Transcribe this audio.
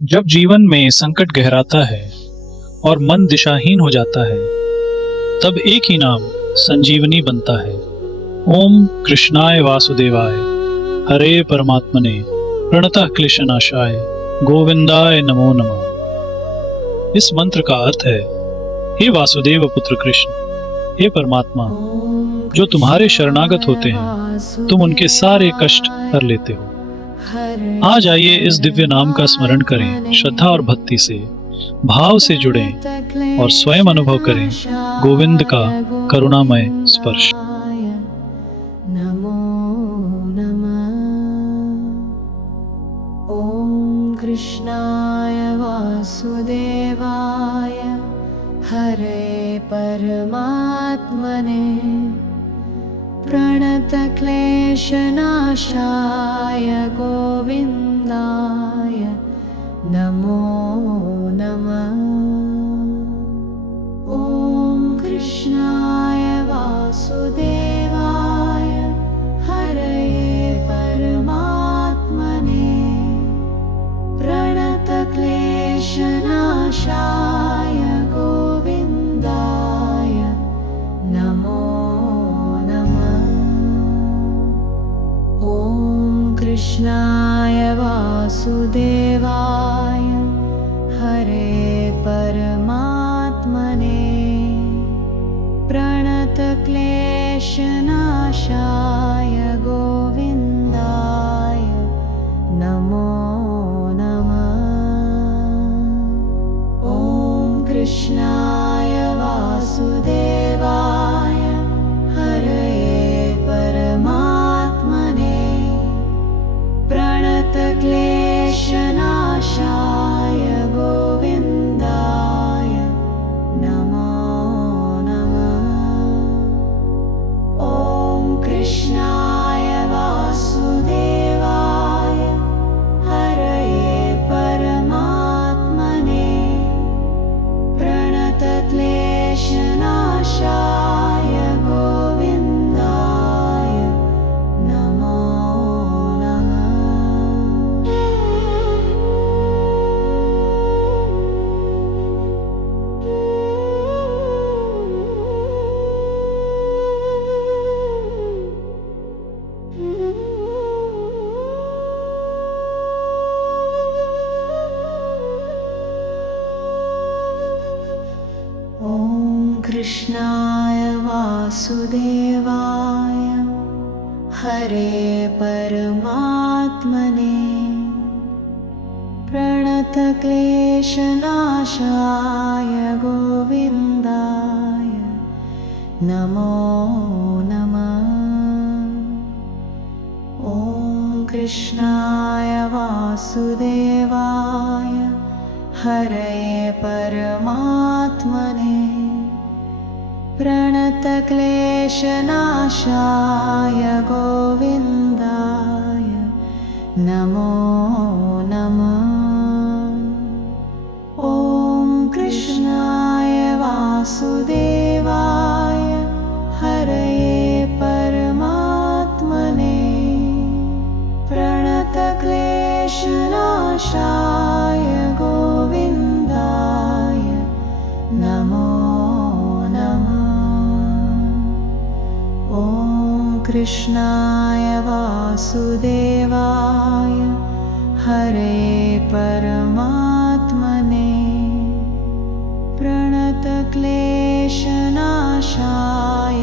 जब जीवन में संकट गहराता है और मन दिशाहीन हो जाता है, तब एक ही नाम संजीवनी बनता है। ओम कृष्णाय वासुदेवाय, हरे परमात्मने, प्रणतः क्लेशनाशाय, गोविंदाय नमो नमः। इस मंत्र का अर्थ है, हे वासुदेव पुत्र कृष्ण, हे परमात्मा, जो तुम्हारे शरणागत होते हैं तुम उनके सारे कष्ट हर लेते हो। आज आइए इस दिव्य नाम का स्मरण करें, श्रद्धा और भक्ति से, भाव से जुड़ें और स्वयं अनुभव करें गोविंद का करुणामय स्पर्श। नमो नमः। ओम कृष्णाय वासुदेवाय, हरे परमात्मने, प्रणतक्लेशनाशाय गोविन्दाय नमो नमः। ॐ कृष्णाय वासुदेवाय, हरे परमात्मने, प्रणतक्लेशनाशाय गोविन्दाय नमो कृष्णाय वासुदेवाय, हरे परमात्मने, प्रणतक्लेशनाशाय गोविन्दाय नमो नमः। ॐ कृष्णाय वासुदेवाय, हरे परमात्मने, प्रणतक्लेशनाशाय गोविन्दाय नमो नमः। ॐ कृष्णाय वासुदेवाय, हरे परमात्मने, प्रणतक्लेशनाशाय गोविन्दाय नमो कृष्णाय वासुदेवाय, हरे परमात्मने, प्रणतक्लेशनाशाय गोविन्दाय नमो नमः। ॐ कृष्णाय वासुदेवाय, हरे परमात्मने, प्रणतक्लेशनाशाय गोविन्दाय नमो नमः। ॐ कृष्णाय वासुदेवाय, हरे परमात्मने, प्रणतक्लेशनाशाय गोविन्दाय नमो कृष्णाय वासुदेवाय, हरे परमात्मने, प्रणतक्लेशनाशाय